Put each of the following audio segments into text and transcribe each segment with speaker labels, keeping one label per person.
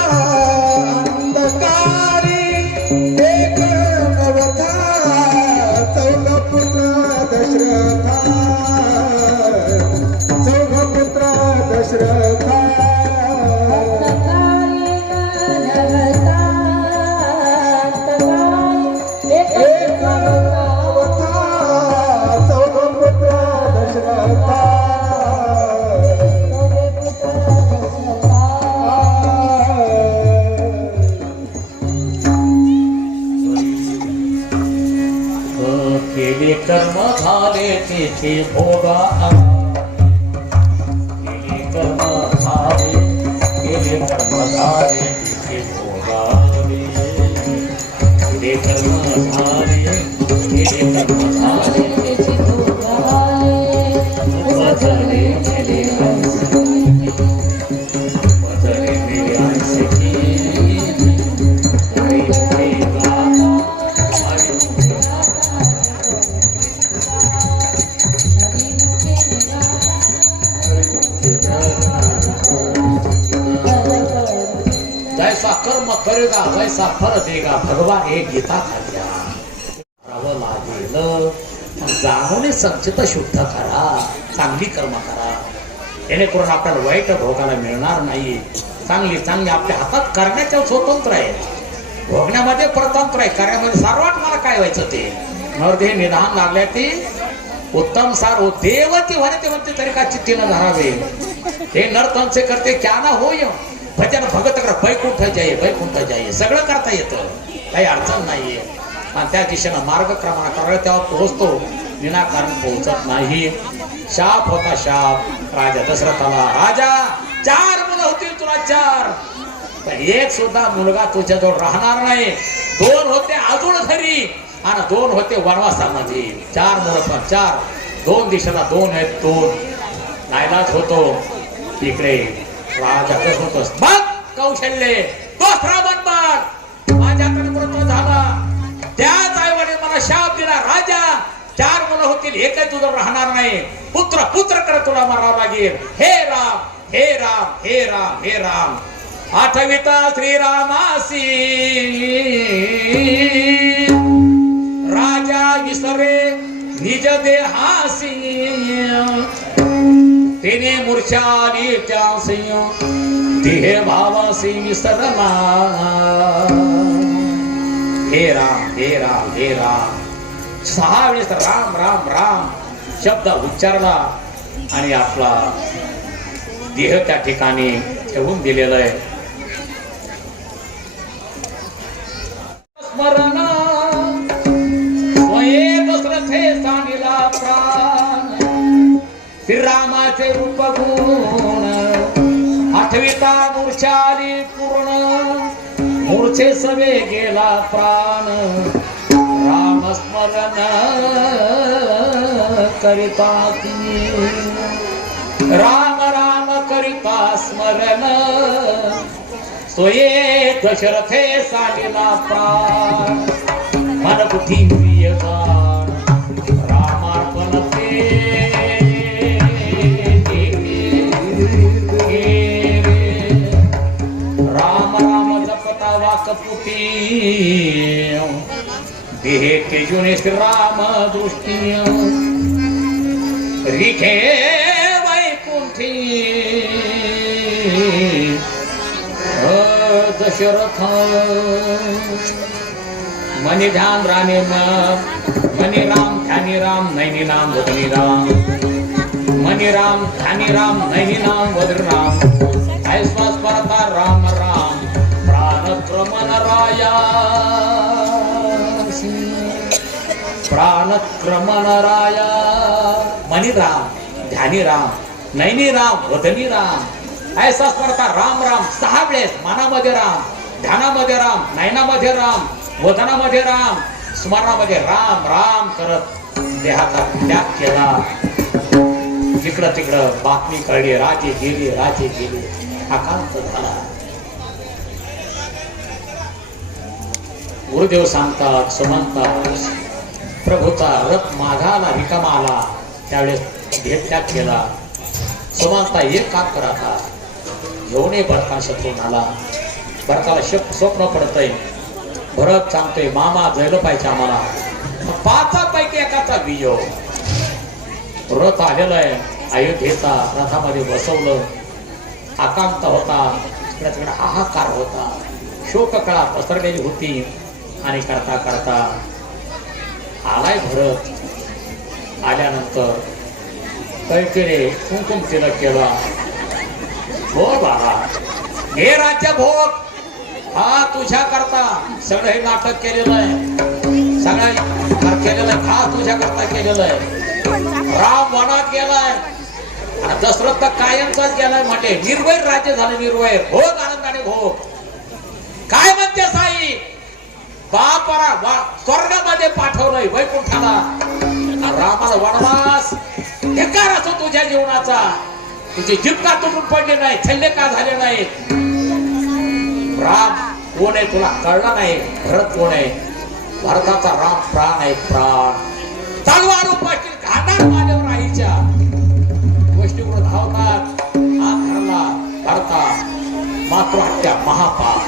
Speaker 1: Oh. झाले तेथे भोगा केले कर्म झाले केले कर्म केले कर्म केले कर्म कर्म वैसा फल देगा भगवान एक गीता खाल्या करावं लागेल जाणूने संचित शुद्ध करा. चांगली कर्म करा. जेणेकरून आपल्याला वाईट भोगायला मिळणार नाही. चांगली चांगली आपल्या हातात करण्याच्या स्वतंत्र आहे. भोगण्यामध्ये परतंत्र आहे. करण्यामध्ये सर्वात मला काय व्हायचं ते? नरदेह निधान लागल्या ते. उत्तम सार हो देवती म्हणे ते म्हणते तरी का चित्तीनं धरावे. हे नर्तनचे करते क्या ना होय? भजन भगत बैकुंठ जाई बैकुंठ जाई सगळं करता येतं. काही अडचण नाहीये. आणि त्या दिशेनं मार्गक्रमण करायला तेव्हा पोहोचतो. विनाकारण पोहोचत नाही. शाप होता शाप. राजा दशरथाला राजा चार मुलं होतील तुला चार. पण एक सुद्धा मुलगा तुझ्याजवळ राहणार नाही. दोन होते अजून घरी. आणि दोन होते वनवासामध्ये. चार मुलं पण चार. दोन दिशेला दोन आहेत दोन. नायलाच होतो. इकडे होतोस बघ कौशल्य दुसरा रावण बघ माझ्याकडे मृत्यू झाला त्याच आई वडील मला शाप दिला. राजा चार मुलं होतील हे काही तुझं राहणार नाही. पुत्र पुत्र कर तुला मारावं लागेल. हे राम हे राम हे राम हे राम. आठविता श्रीरामासी. राजा विसरे निज देहासी. तिने मूर्छाली सिंह देह भावासी विसरला हे राम हे राम हे राम. सहा वेळेस राम राम राम शब्द उच्चारला आणि आपला देह त्या ठिकाणी ठेवून दिलेलं आहे. गुण आठविता मूर्छाली पूर्ण. मूर्छे सवे गेला प्राण. रामस्मरण करिता ती राम राम करिता स्मरण. सोये दशरथे साठीला प्राण. मन बुद्धी प्रियता रामार्पण ते वाकपुटी देहे तेजुने राम दृष्टी रिखे वैकुंठी। दशरथ। मनी ध्यान राणे मनी राम ध्यानी राम नैनी नाम वदनी राम। मनी राम ध्यानी राम नैनी नाम वदर राम। ऐश्वास परता राम प्राण क्रमण राया मनी राम ध्यानी राम नैनी राम वदनी राम ऐसा स्मरता राम राम सहा वेळेस मनामध्ये राम ध्यानामध्ये राम नयनामध्ये राम वदनामध्ये राम स्मरणामध्ये राम राम करत देहाचा त्याग केला। जिकडं तिकडं बातमी कळली राजे गेले राजे गेले आकांत झाला। गुरुदेव सांगतात सुमंतात प्रभूचा रथ माघाला रिकामा आला त्यावेळेस भेट केला समानता एक काम करा आता घेऊन ये शत्रून आला भरताला शप स्वप्न पडतंय. भरत सांगतोय मामा जैलं पाहिजे आम्हाला. पाचापैकी एकाचा विजय. रथ आलेला आहे. अयोध्येचा रथामध्ये बसवलं. आकांत होता. तिकडे तिकडे हाहाकार होता. शोककळा पसरलेली होती. आणि करता करता आलाय भरत. आल्यानंतर कैकेने कुंकुम तिलक केला. हो बाबा हे राज्य भोग हा तुझ्या करता सगळं हे नाटक केलेलं आहे. सगळं केलेलं आहे हा तुझ्या करता केलेलं आहे. राम वनात गेलाय. आणि दशरथ तर कायमचाच गेलाय म्हणजे निर्वैर राज्य झालं निर्वैर भोग आनंदाने भोग. काय म्हणते साहेब? बापरा वा- स्वर्गामध्ये पाठवलंय वैकुंठाला. रामाला वनवास. बेकार असो तुझ्या जीवनाचा. तुझी जीभ का तुटून पडली नाही छल्ले का झाले नाही राम कोण आहे तुला कळलं नाही? भरत कोण आहे? भरताचा राम प्राण आहे प्राण. तलवार उपाशी घाटात माझ्यावर आईच्या. गोष्टीवर धावतात हा धरला भरता मातृहत्या महापाप.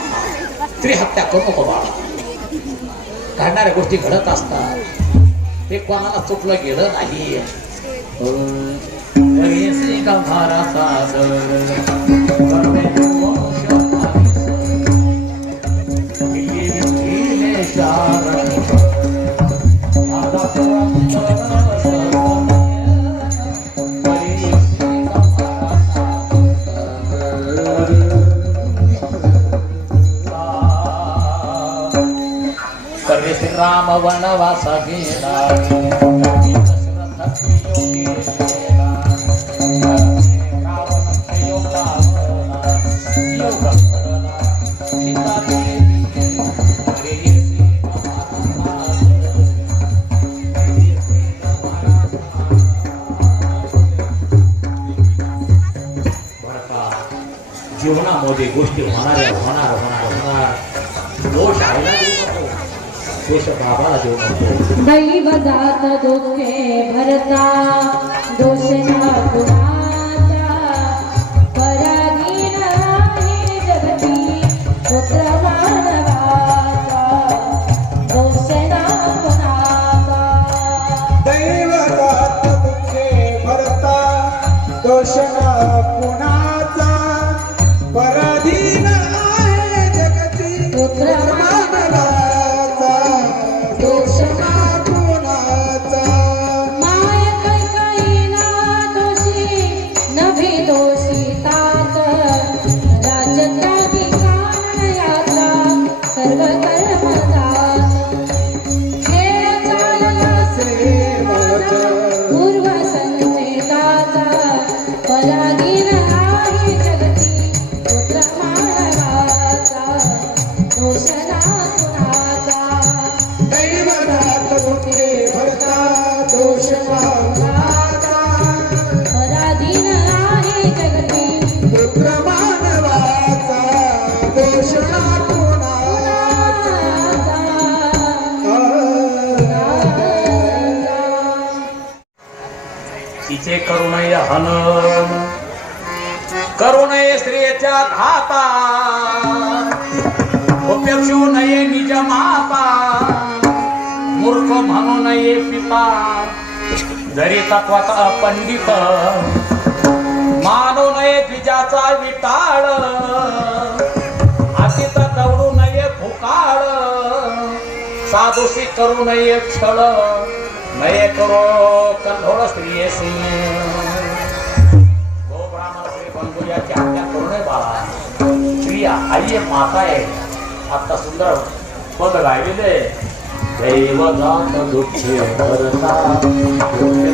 Speaker 1: स्त्रीहत्या करू नको बाळा. घडणाऱ्या गोष्टी घडत असतात. ते कोणाला चुकलं गेलं नाही. तरी राम वनवास गेला नको
Speaker 2: दुखे दुःखे भरता दोष ना जगती पुत्र मानवाचा दोष
Speaker 3: दुःखे भरता दोषणा
Speaker 1: करुणय हन. करुणय स्त्रियेच्या घाता. उपेक्षो नये निज माता. मूर्ख म्हणू नये पिता. जरी तत्वात पंडित मानू नये द्विजाचा विटाळ. अतित दौडू नये फुकाळ साधुशी करू नये छळ नये करो कल्होळ स्त्रियेसी गो ब्राह्मण स्त्री बंधू याची हत्या करू नये बाळा स्त्रिया आई आहे माता आहे आता सुंदर पद गायलेले दैव जात दुःखे करता दुःखे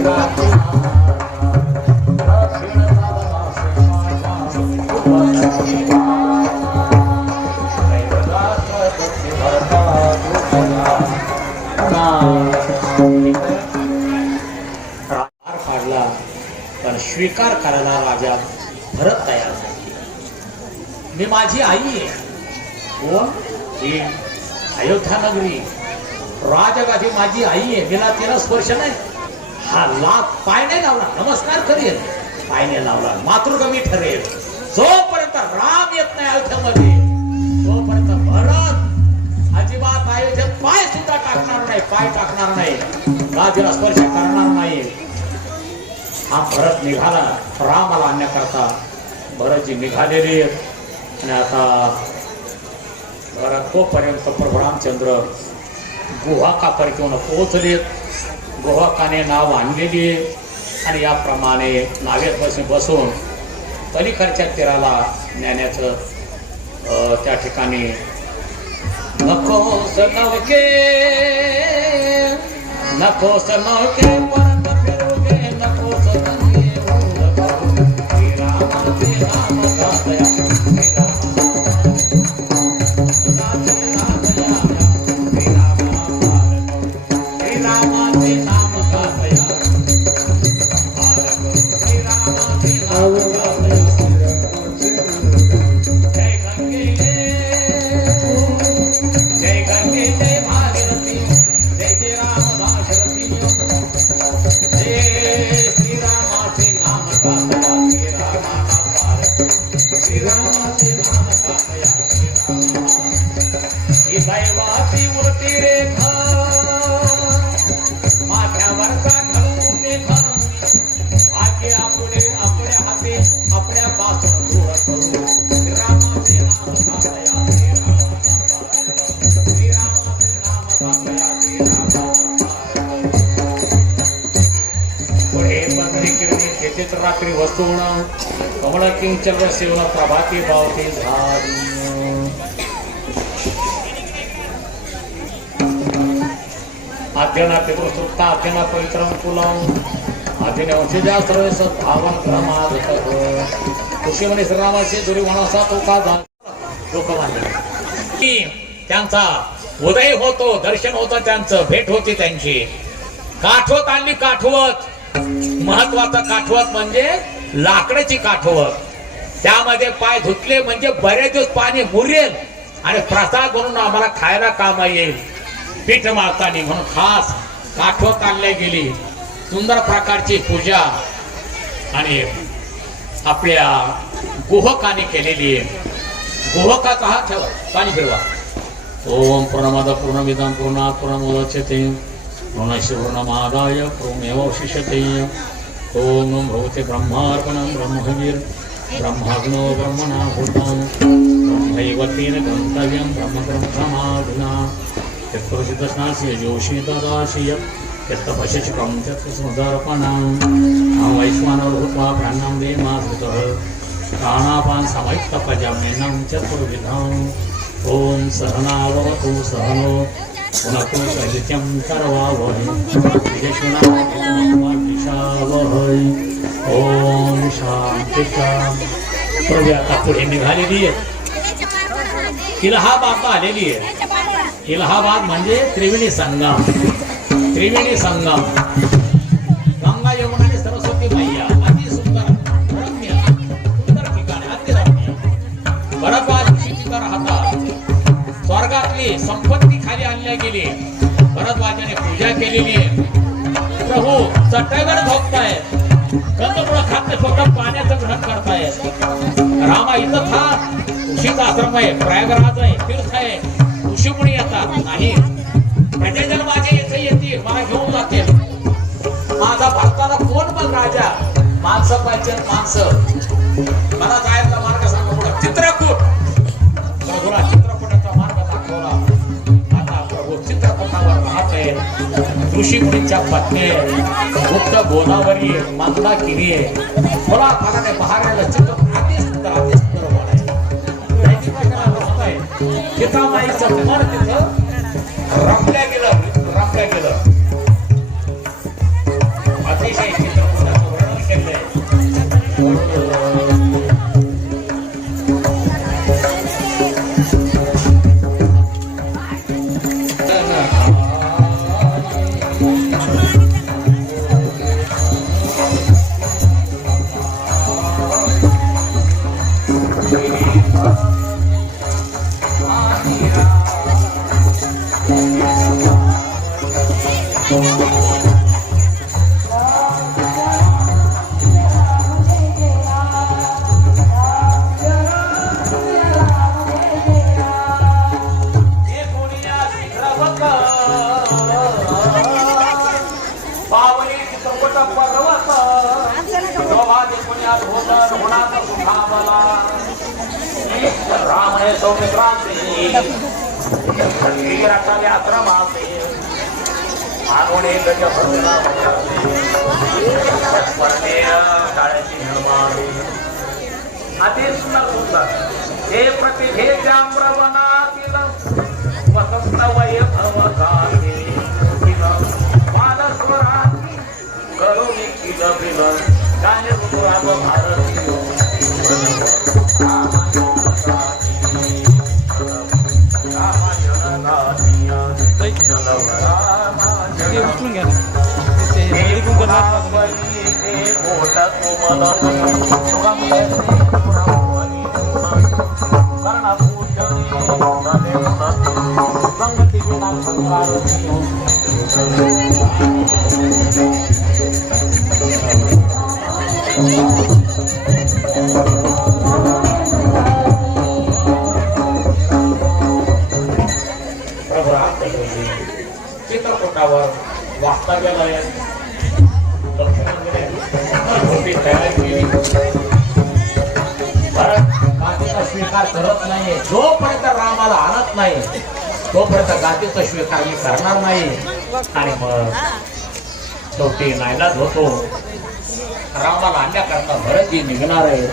Speaker 1: स्वीकार करायला राजा भरत तयार झाली मी माझी आई आहे. कोण? ही अयोध्या नगरी. राजगाधी माझी आई आहे. तिला तिला स्पर्श नाही. हा लाभ पाय नाही लावला. नमस्कार करेल. पाय नाही लावला. मातृगमी ठरेल. जोपर्यंत राम येत नाही अयोध्यामध्ये तोपर्यंत भरत अजिबात अयोध्या पाय सुद्धा टाकणार नाही. पाय टाकणार नाही. राजाला स्पर्श करणार नाही. हा भरत निघाला रामाला आणण्याकरता. भरतजी निघालेली आहेत. आणि आता तोपर्यंत प्रभू रामचंद्र गुहाकापर्यंत पोहोचलेत गुहाकाने नाव आणलेली आहे. आणि याप्रमाणे नावेत बसून बसून पलीकडच्या तीराला नेण्याचं त्या ठिकाणी नको नवके नको नवके कमळ किंचल शिवला प्रभाती भावती झाली अध्ययना पितृसुप्ता अध्ययना पवित्रम कुलम अध्ययन वंशजा सर्व सद्भावन क्रमाद कृषी म्हणे श्रीरामाचे दुरी वनसा तो का लोक मानले की त्यांचा उदय होतो दर्शन होतं त्यांचं भेट होती त्यांची काठवत आणली काठवत महत्त्वाचा काठवत म्हणजे लाकडाची काठवत त्यामध्ये पाय धुतले म्हणजे बरेच दिवस पाणी मुरेल. आणि प्रसाद म्हणून आम्हाला खायला काम येईल. पीठ माळतानी म्हणून खास काठवत आणल्या गेली. सुंदर प्रकारची पूजा. आणि आपल्या गुहकाने केलेली आहे. गुहकाचा हा ठेवा. पाणी फिरवा. ओम पूर्णमद पूर्णमिदं पूर्णात् पूर्णमुदच्यते पूर्णस्य पूर्णमादाय. पूर्णमेवशिष्यते ओम भवते ब्रह्मार्पणं ब्रह्मवीर ब्रह्माग्नो ब्रह्मणाभूतं ब्रह्मैव तेन गन्तव्यं ब्रह्मग्रन्थमाधुना यत्प्रसिद्धस्नास्य जोषि तदाशि यत्तपशचिकं चत्स्मदर्पणं वैश्वानर प्राणां प्राणं देमाधृतः प्राणापान समैक्तप्रजमेनं चतुर्विधम् ॐ सहनावतु सहनो पुनतु सहित्यं सर्वावहै विषावहै प्रभू आता पुढे निघालेली आहे. इलाहाबादला आलेली आहे इलाहाबाद म्हणजे त्रिवेणी संगम. त्रिवेणी संगम. गंगा यमुना आणि सरस्वती मैया अति सुंदर रम्य सुंदर ठिकाण अति रम्य भरद्वाज ऋषी तिथं राहतात स्वर्गातली संपत्ती खाली आणल्या गेली. भरद्वाजाने पूजा केलेली आहे. प्रभू चटईवर झोपतायत. कंदमुळं खात नाही, फक्त पाण्याचं ग्रहण करतायत रामा इथं था ऋषीचा आश्रम आहे प्रयागराज आहे तीर्थ आहे. ऋषीमुनी येतात नाही. म्हणजे प्रजाजन माझे इथे येतील मला घेऊन जाते. माझा भारताला कोण पण राजा? माणसं पाहिजे माणसं. मला जायचा मार्ग सांगा पुढं. चित्रकूट. प्रभूला चित्रकूटाचा मार्ग दाखवला. आता प्रभू चित्रपटावर राहत. आहे मुनींच्या पत्नी गुप्त गोदावरी आहे मंदाकिनी थोडा भागाने बहारायला चित्र अति सुंदर अति सुंदर वन आहे. त्याची काय मन तिथं रमले आले सौमित्रांचे थंडी राखाले आश्रमाचे आगोडे गज शाळेची निर्माणे अति सुंदर सुंदर हे प्रतिभेच्या आम्रवनातील वसंत वैभव गाते मानस्वराती करुणी किल बिल गाणे भारतीय bathroom gana este ready kung kana स्वीकार करत नाही जोपर्यंत रामाला आणत नाही तोपर्यंत गादीचा स्वीकार मी करणार नाही आणि मग शेवटी नायलाज होतो रामाला आणण्याकरता भरतजी निघणार आहे.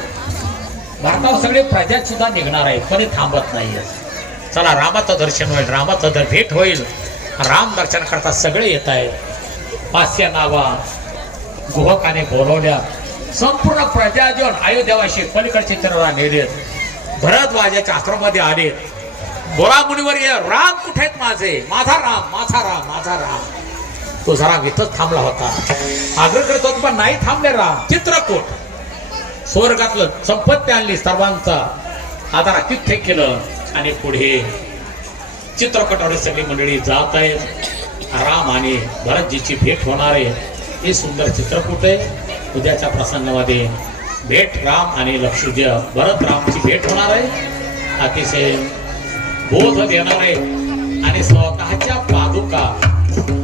Speaker 1: भारतावर सगळे प्रजा सुद्धा निघणार आहेत. कोणी थांबत नाहीये चला रामाचं दर्शन होईल. रामाचं दर भेट होईल. राम दर्शन करता सगळे येत आहेत. पाचशे नावा गुहकाने बोलवल्या. संपूर्ण प्रजा जेवण पलीकडचे चित्रला नेलेत. भरद्वाजाच्या आश्रमामध्ये आले. बोला मुनीवर ये राम कुठे आहेत माझे? माझा राम माझा राम माझा राम. तो जरा इथंच थांबला होता. आग्रह करत होता पण नाही थांबले राम. चित्रकूट. स्वर्गातलं संपत्ती आणली सर्वांचा. आधार तिथे केलं आणि पुढे. चित्रपटावर सगळी मंडळी जात आहेत. राम आणि भरतजीची भेट होणार आहे. हे सुंदर चित्रपट आहे. उद्याच्या प्रसंगामध्ये भेट राम आणि लक्ष्मीज भरत रामची भेट होणार आहे. अतिशय बोध देणार आहे. आणि स्वतःच्या पादुका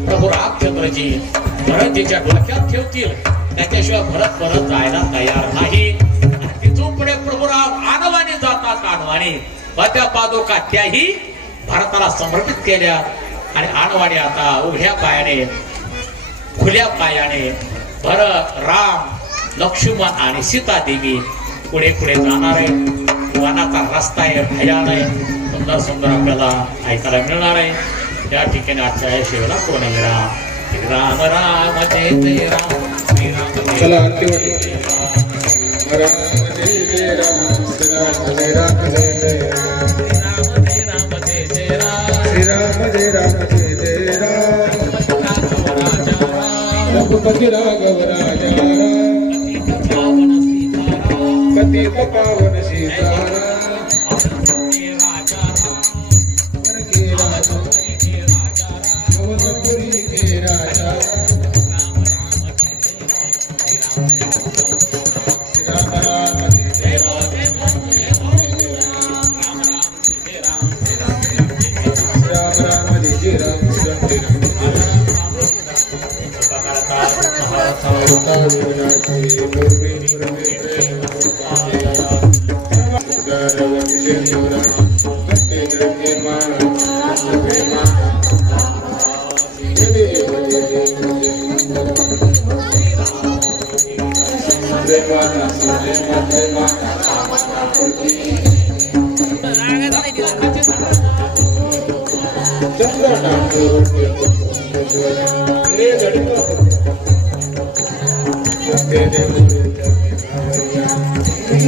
Speaker 1: प्रभू रामचंद्रजी भरतजीच्या डोक्यात ठेवतील. त्याच्याशिवाय भरत परत जायला तयार नाही. तिथून पुढे प्रभू राम आणवाने जातात आणवाने त्या पादुका त्याही भारताला समर्पित केल्या. आणि आणवाने आता उघड्या पायाने खुल्या पायाने भरत राम लक्ष्मण आणि सीता देवी पुढे पुढे जाणार आहे वनाचा रस्ता आहे भयान आहे. सुंदर सुंदर आपल्याला ऐकायला मिळणार आहे. या ठिकाणी आजच्या या शिवला विराम राम राम जय जय राम. राम.
Speaker 3: राम जय जय राम. श्रीराम राम जय राम
Speaker 1: जय जय राम राघव राजा राम
Speaker 3: रघुपती पावन सीताराम